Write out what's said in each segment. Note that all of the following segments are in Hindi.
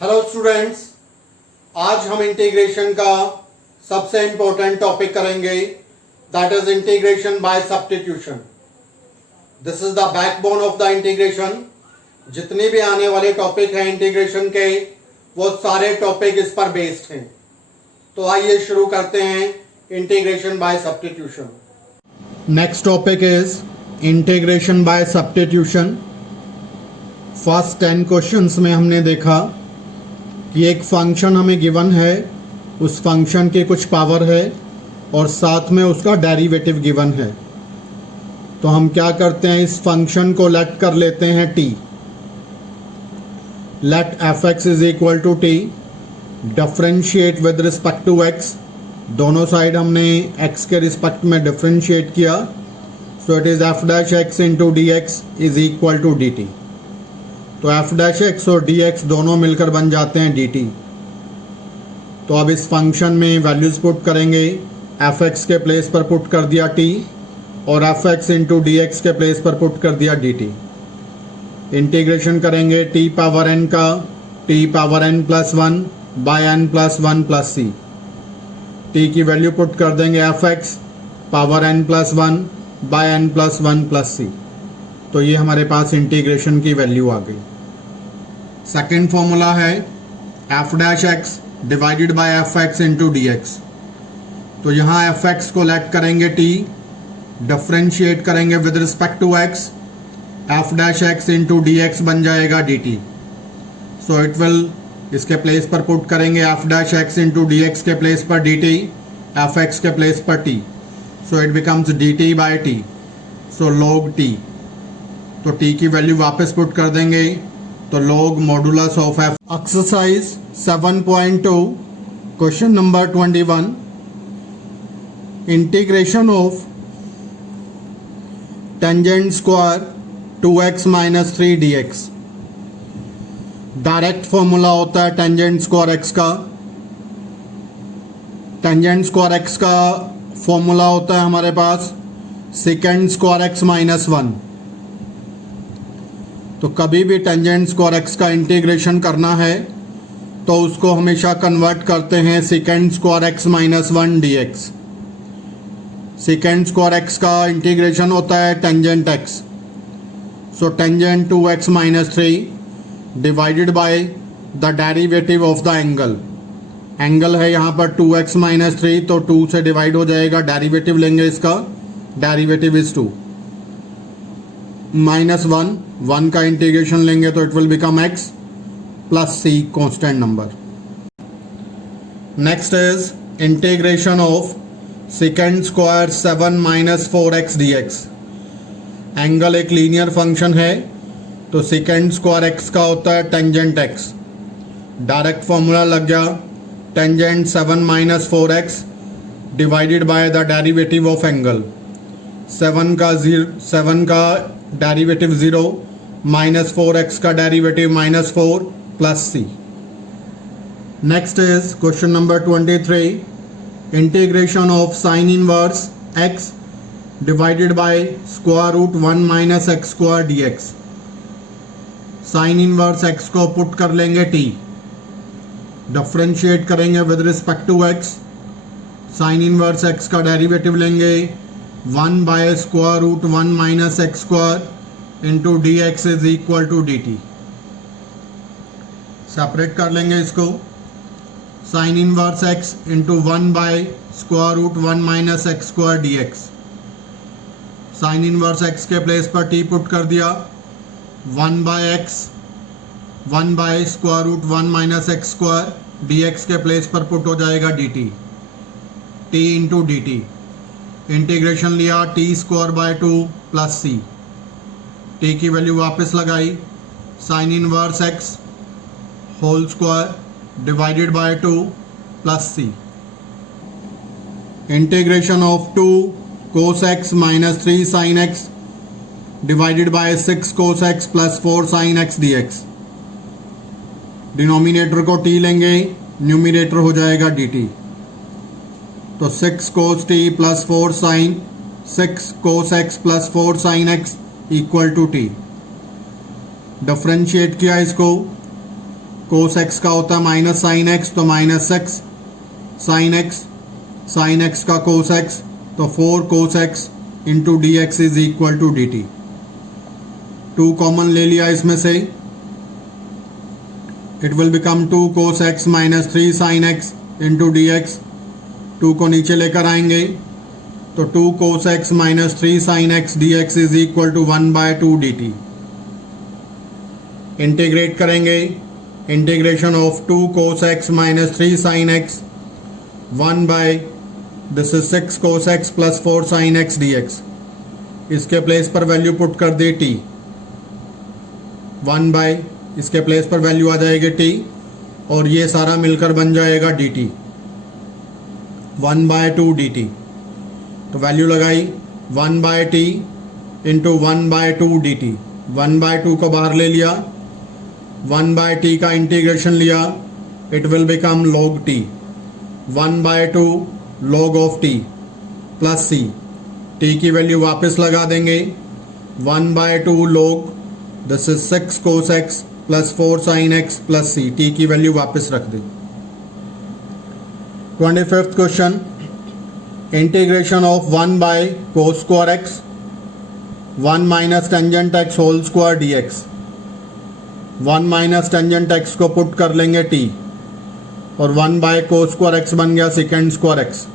हेलो स्टूडेंट्स, आज हम इंटीग्रेशन का सबसे इंपॉर्टेंट टॉपिक करेंगे, that is integration by substitution. This is the backbone of the integration. जितने भी आने वाले टॉपिक हैं इंटीग्रेशन के, वो सारे टॉपिक इस पर बेस्ड हैं। तो आइए शुरू करते हैं integration by substitution. Next topic is integration by substitution. First 10 questions में हमने देखा कि एक फंक्शन हमें गिवन है, उस फंक्शन की कुछ पावर है और साथ में उसका डेरिवेटिव गिवन है। तो हम क्या करते हैं, इस फंक्शन को लेट कर लेते हैं t। Let f x is equal to t, differentiate with respect to x। दोनों साइड हमने x के रिस्पेक्ट में डिफरेंशिएट किया, so it is f dash x into D x is equal to D t. तो एफ डैश एक्स और डी एक्स दोनों मिलकर बन जाते हैं डी टी। तो अब इस फंक्शन में वैल्यूज पुट करेंगे, एफ एक्स के प्लेस पर पुट कर दिया टी और F x into D x के प्लेस पर पुट कर दिया डी टी। इंटीग्रेशन करेंगे टी पावर एन का, T power N plus one by N plus one plus C. T की वैल्यू पुट कर देंगे F X power N plus one by N plus one plus सी। तो ये हमारे पास इंटीग्रेशन की वैल्यू आ गई। सेकेंड फॉर्मूला है f dash x divided by f x into D x. तो यहाँ एफ एक्स को लेट करेंगे टी, डिफरेंशिएट करेंगे with respect to x, f dash x into D x बन जाएगा D t. So it will, इसके प्लेस पर पुट करेंगे f dash x into D x के प्लेस पर डी टी, एफ एक्स के प्लेस पर t. So it becomes D T by T, so log T. तो t की वैल्यू वापस पुट कर देंगे, तो log modulus of f। Exercise 7.2 question number 21, integration of tangent square 2x minus 3 dx। Direct formula होता है टेंजेंट स्क्वायर x का। टेंजेंट स्क्वायर x का फॉर्मूला होता है हमारे पास सेकेंड स्क्वायर x माइनस 1। तो कभी भी टेंजेंट स्क्वायर x का इंटीग्रेशन करना है तो उसको हमेशा कन्वर्ट करते हैं second square x minus 1 dx। Second square x का इंटीग्रेशन होता है tangent x। So tangent 2x minus 3 divided by the derivative of the angle. Angle है यहाँ पर 2x माइनस 3, तो 2 से डिवाइड हो जाएगा, डेरिवेटिव लेंगे इसका, डेरिवेटिव इज 2 माइनस 1 का इंटीग्रेशन लेंगे तो it will become x plus c constant number. Next is integration of second square 7 minus 4x dx। Angle एक लीनियर फंक्शन है, तो सेकेंड स्क्वायर x का होता है टेंजेंट x। डायरेक्ट फॉर्मूला लग गया, tangent 7 minus 4x divided by the derivative of angle. 7 का डेरिवेटिव 0 माइनस 4x का derivative minus 4 plus c। Next is question number 23, integration of sine inverse x divided by square root 1 minus x square dx। Sine inverse x को पुट कर लेंगे t, डिफरेंशिएट करेंगे with respect to x। Sine inverse x का डेरिवेटिव लेंगे 1 by square root 1 minus x square into D x is equal to D T. Separate कर लेंगे इसको, sine inverse X into 1 by square root 1 minus x square D x. Sine inverse X के प्लेस पर टी पुट कर दिया, 1 by square root 1 minus x square D x के प्लेस पर पुट हो जाएगा D T, T into D T. Integration लिया T square by 2 plus C. T की वैल्यू वापस लगाई, sine inverse x whole square divided by 2 plus c. Integration of 2 cos x minus 3 sine x divided by 6 cos x plus 4 sine x d x. Denominator को टी लेंगे, न्यूमिनेटर हो जाएगा डी टी। तो 6 cos t plus 4 sine 6 cos x plus 4 sine x equal to t। Differentiate किया इसको, कोस एक्स का होता है माइनस साइन एक्स, तो minus x sine x, sine x का कोस एक्स, तो 4 cos x into D x is equal to D t. 2 common ले लिया इसमें से, it will become 2 cos x minus 3 sine x into D x. 2 को नीचे लेकर आएंगे तो 2 cos x minus 3 sine x d x is equal to 1/2 d t. Integrate करेंगे, integration of 2 cos x minus 3 sine x 1 by this is 6 cos x plus 4 sine x d x. इसके प्लेस पर वैल्यू पुट कर दे टी, 1 बाय इसके प्लेस पर वैल्यू आ जाएगी टी, और ये सारा मिलकर बन जाएगा डी टी, 1/2 डी टी। तो वैल्यू लगाई 1/t इंटू 1/2 डी टी। 1/2 को बाहर ले लिया, 1/t का इंटीग्रेशन लिया, it will become log t, 1/2 log of t plus c। t की वैल्यू वापस लगा देंगे, 1/2 log this is 6 cos x plus 4 sine x plus c। t की वैल्यू वापस रख दें। 25th question, integration of 1 by cos square x 1 minus tangent x whole square D x. 1 minus tangent x को पुट कर लेंगे t, और 1 बाय कोस स्क्वायर एक्स बन गया सेकेंड स्क्वायर एक्स।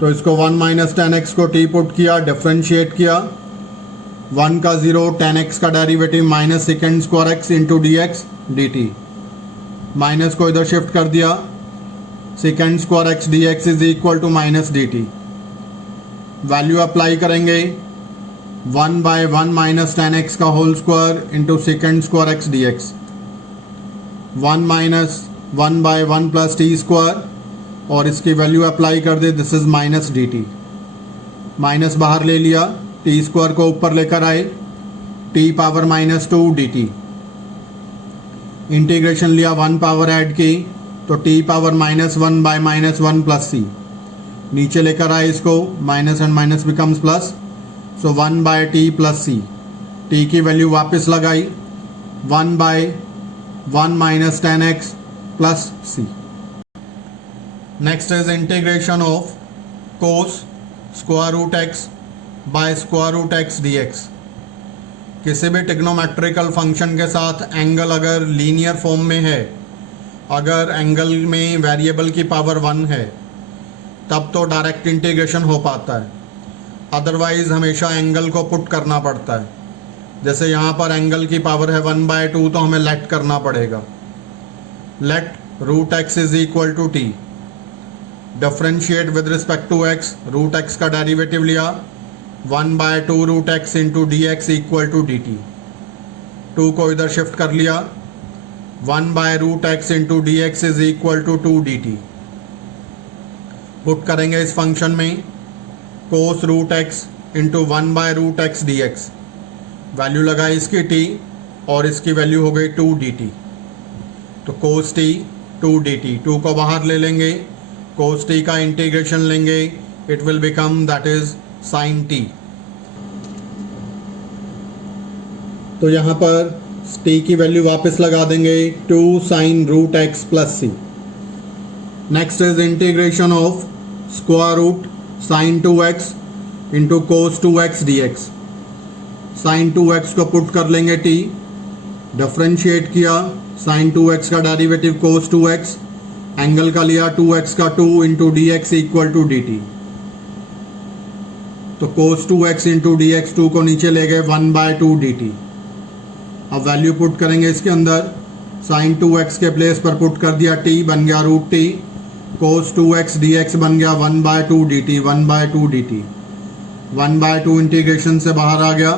तो इसको 1 माइनस टेन एक्स को t पुट किया, डिफ्रेंशिएट किया, 1 का 0, tan x का derivative minus second square x into D x d T. Minus को इधर शिफ्ट कर दिया, second square x d x is equal to minus D t. Value apply करेंगे, 1 बाय 1 माइनस टेन एक्स का whole square into second square x d x, 1 minus 1 by 1 plus T square, और इसकी वैल्यू अप्लाई कर दे, this is minus D T. Minus बाहर ले लिया, टी स्क्वायर को ऊपर लेकर आए, T power minus 2 D T. Integration लिया, 1 पावर ऐड की, तो T power -1 by -1 plus C. नीचे लेकर आए इसको, minus and minus becomes plus, so 1 by T plus C. T की वैल्यू वापस लगाई, 1 by 1 minus 10x plus c. Next is integration of cos square root x by square root x d x. किसी भी टिग्नोमेट्रिकल फंक्शन के साथ एंगल अगर लीनियर फॉर्म में है, अगर एंगल में वेरिएबल की पावर 1 है, तब तो डायरेक्ट इंटीग्रेशन हो पाता है, अदरवाइज हमेशा एंगल को पुट करना पड़ता है। जैसे यहाँ पर एंगल की पावर है 1/2, तो हमें लेट करना पड़ेगा, let root x is equal to t. Differentiate with respect to x, root x का डेरिवेटिव लिया, 1/2 root x into D x equal to D t. 2 को इधर शिफ्ट कर लिया, 1 by root x into D x is equal to 2 D t. Put करेंगे इस फंक्शन में, cos root x into 1 by root x d x. Value लगाई इसकी टी, और इसकी वैल्यू हो गई 2 डी टी। तो कोस टी 2 डी टी, 2 को बाहर ले लेंगे, कोस टी का इंटीग्रेशन लेंगे, it will become that is sine T. तो यहाँ पर टी की वैल्यू वापस लगा देंगे, 2 sine root x plus c. Next is integration of square root sine 2x into cos 2x d x. Sine 2x को पुट कर लेंगे टी, डिफ्रेंशिएट किया, साइन 2x का डेरिवेटिव कोस 2x, एंगल का लिया 2x का 2 into D x equal to D t. तो cos 2x into D x, 2 को नीचे ले गए, 1/2 डी टी। अब वैल्यू पुट करेंगे इसके अंदर, साइन 2x के प्लेस पर पुट कर दिया टी, बन गया root t, cos 2x d x बन गया 1/2 d t, 1/2 d t. 1/2 integration से बाहर आ गया,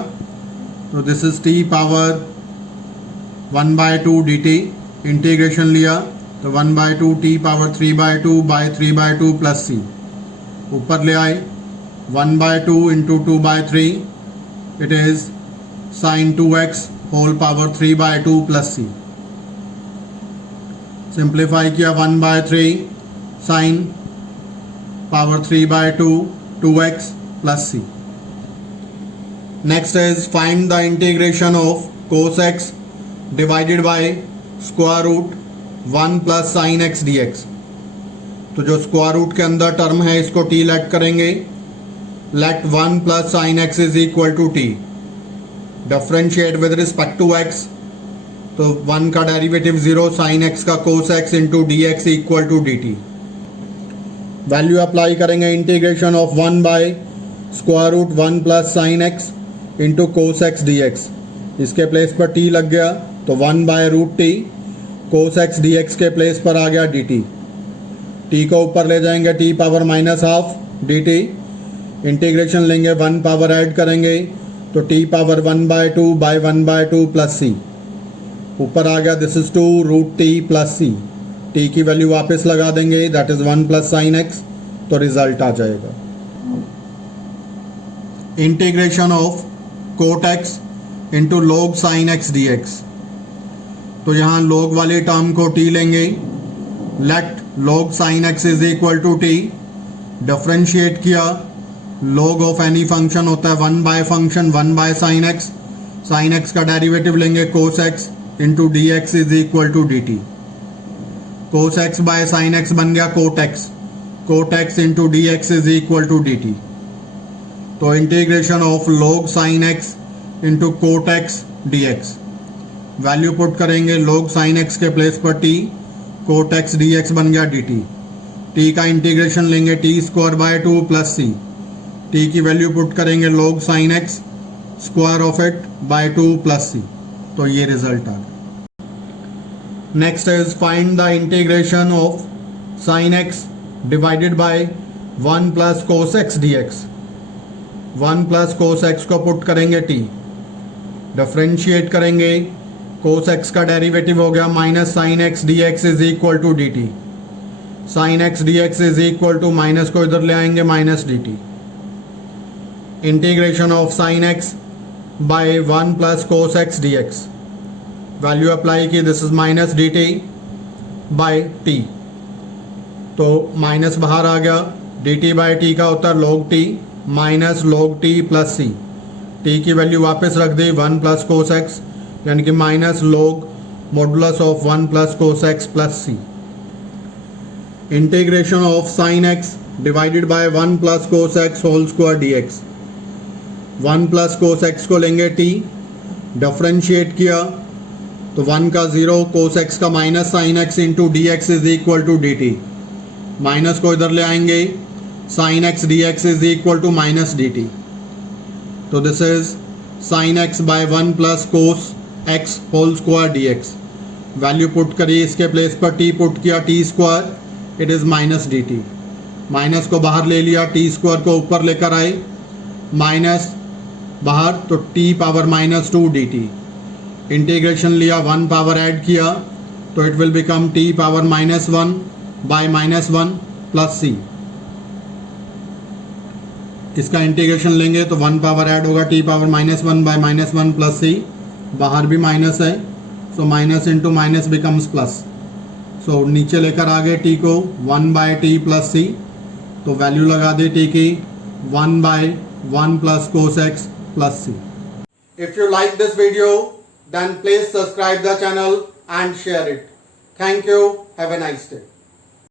तो this is t power 1/2 d T. Integration लिया तो 1/2 t power 3/2 by 3/2 plus c. ऊपर ले आए, 1/2 into 2/3, it is sine 2x whole power 3/2 plus c. Simplify किया, 1/3 sine power 3/2 2x plus c. Next is find the integration of cos x divided by square root 1 plus sine x d x. तो जो स्क्वायर रूट के अंदर टर्म है इसको t लेट करेंगे। Let 1 plus sine x is equal to t. Differentiate with respect to x, तो 1 का डेरिवेटिव 0, साइन एक्स का cos x into D x equal to D t. Value apply करेंगे, integration of 1 by square root 1 plus sine x into cos x d x. इसके प्लेस पर t लग गया तो 1 by root t, cos x d x के प्लेस पर आ गया डी टी। टी को ऊपर ले जाएंगे, t power minus half d T. Integration लेंगे, 1 पावर ऐड करेंगे तो T power 1 by 2 by 1 by 2 plus c. ऊपर आ गया, this is 2 root t plus C. T की वैल्यू वापस लगा देंगे, that is 1 plus sine x, तो रिजल्ट आ जाएगा। Integration of cot x into log sine x d x. तो यहाँ लॉग वाली टर्म को टी लेंगे। Let log sin x is equal to t. Differentiate किया, log ऑफ एनी फंक्शन होता है 1 by function 1 by sine x. Sine x का डेरिवेटिव लेंगे cos x into D x is equal to D t. Cos x by sine x बन गया cot x. Cot x into D x is equal to D t. तो integration of log sine x into cot x d x. Value put करेंगे, log साइन एक्स के प्लेस पर t, cot x d x बन गया डी टी। टी का इंटीग्रेशन लेंगे, t square by 2 plus C. T की वैल्यू पुट करेंगे, log sine x square of it by 2 plus सी। तो ये रिजल्ट आ गया। Next is find the integration of sine x divided by 1 plus cos x d x. 1 plus cos x को पुट करेंगे टी। डिफरेंशिएट करेंगे, कोस एक्स का डेरिवेटिव हो गया minus sine x d x is equal to D t. Sine x d x is equal to, minus को इधर ले आएंगे, minus D T. Integration of sine x by 1 plus cos x d x. Value apply की, this is minus D t by t. तो माइनस बाहर आ गया, डी टी बाय टी का होता है log t minus log t plus सी। टी की वैल्यू वापस रख दी, 1 प्लस कोस एक्स यानी कि minus log modulus of 1 plus cos x plus c. Integration of sine x divided by 1 plus cos x whole square D x. 1 plus cos x को लेंगे टी। डिफरेंशिएट किया तो 1 का 0, कोस एक्स का minus sine x into D x is equal to D T. Minus को इधर ले आएंगे, sine x d x is equal to minus D t. तो this is sine x by 1 plus cos x whole square D x. Value put करिए, इसके प्लेस पर टी पुट किया, t square, it is minus D T. Minus को बाहर ले लिया, टी स्क्वायर को ऊपर लेकर आए, माइनस बाहर तो T power minus 2 D T. Integration लिया, 1 पावर ऐड किया तो it will become t power minus 1 by minus 1 plus c. इसका इंटीग्रेशन लेंगे तो 1 पावर ऐड होगा, t power minus 1 by minus 1 plus c. बाहर भी माइनस है, so minus into minus becomes plus. So नीचे लेकर आ गए टी को, 1 बाय टी प्लस सी। तो वैल्यू लगा दी टी की, 1 by 1 plus cos x plus c. If you like this video then please subscribe the channel and share it. Thank you. Have a nice day.